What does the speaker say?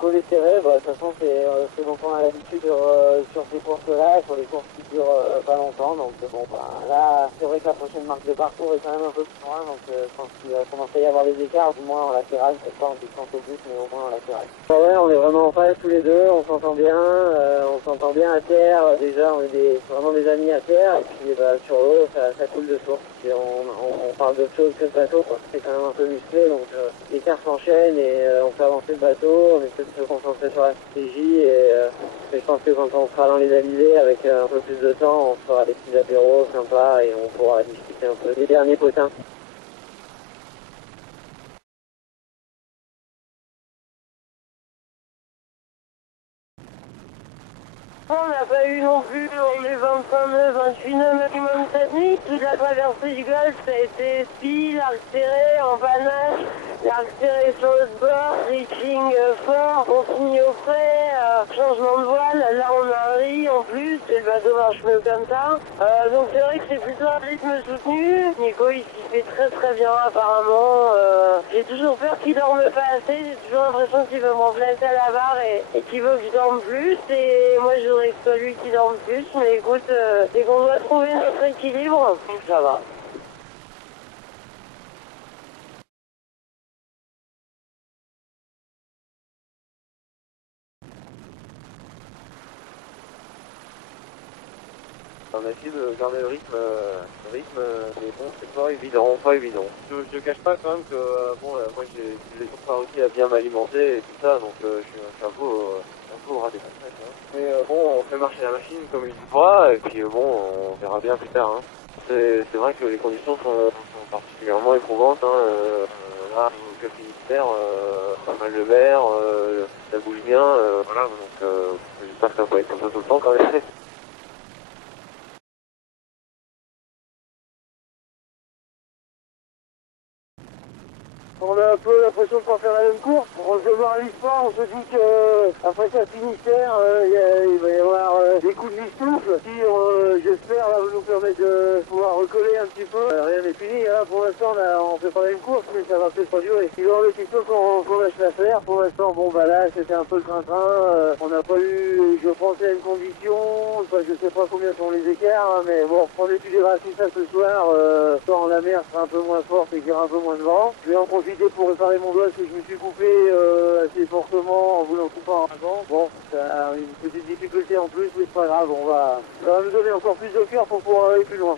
collé serré, bah, de toute façon c'est donc on a l'habitude sur ces courses-là, sur les courses qui durent pas longtemps, donc bon bah là c'est vrai que la prochaine marque de parcours est quand même un peu plus loin, donc je pense qu'il va commencer à y avoir des écarts, du moins en latéral, peut-être pas en distance au but, mais au moins en latéral. Ouais, on est vraiment en phase tous les deux, on s'entend bien à terre, déjà on est vraiment des amis à terre, et puis bah, sur l'eau ça coule de source, et on parle d'autre chose que le bateau, quoi. C'est quand même un peu musclé, donc les quarts s'enchaînent et on fait avancer le bateau, on essaie de se concentrer sur la stratégie, et je pense que quand on sera dans les alizés avec un peu plus de temps, on fera des petits apéros sympas et on pourra discuter un peu des derniers potins. On n'a pas eu non plus, on est 25 nœuds, 28 nœuds maximum cette nuit. Toute la traversée du golfe, ça a été spi, l'arc serré, en panache, l'arc serré sur l'autre bord, reaching fort, continue au frais, changement de voile. Là, on a un riz en plus, et le bateau marche mieux comme ça. Donc c'est vrai que c'est plutôt un rythme soutenu. Nico, il s'y fait très très bien apparemment. J'ai toujours peur qu'il dorme pas assez, j'ai toujours l'impression qu'il veut me remplacer à la barre et qu'il veut que je dorme plus. Et moi, je voudrais que ce soit lui qui dorme plus, mais écoute, dès qu'on doit trouver notre équilibre, ça va. On a essayé de garder le rythme, mais bon, c'est pas évident, pas évident. Je te cache pas quand même que, bon, moi j'ai toujours pas réussi à bien m'alimenter et tout ça, donc je suis un peu au ras des pâquerettes, hein. Mais bon, on fait marcher la machine comme il faudra, et puis bon, on verra bien plus tard, hein. C'est vrai que les conditions sont particulièrement éprouvantes, hein. Là, au Cap Finistère, pas mal de mer, ça bouge bien, voilà, donc j'espère que ça va pas être comme ça tout le temps quand même. On a un peu l'impression de pas faire la même course. On se démarre l'histoire, on se dit que après ça Finistère, il va y avoir des coups de souffle qui, j'espère, va nous permettre de pouvoir recoller un petit peu. Rien n'est fini, hein. Pour l'instant on fait pas la même course, mais ça va peut-être pas durer. Il aura le petit peu qu'on lâche l'affaire. Pour l'instant, bon bah là c'était un peu le train-train. On n'a pas eu, je pensais à une condition, enfin, je sais pas combien sont les écarts, hein, mais bon, on étudiera tout ça ce soir, quand la mer sera un peu moins forte et qu'il y aura un peu moins de vent. Je vais en profiter pour réparer mon doigt parce que je me suis coupé assez fortement en voulant couper en avant. Bon, ça a une petite difficulté en plus, mais c'est pas grave, ça va nous donner encore plus de cœur pour pouvoir aller plus loin.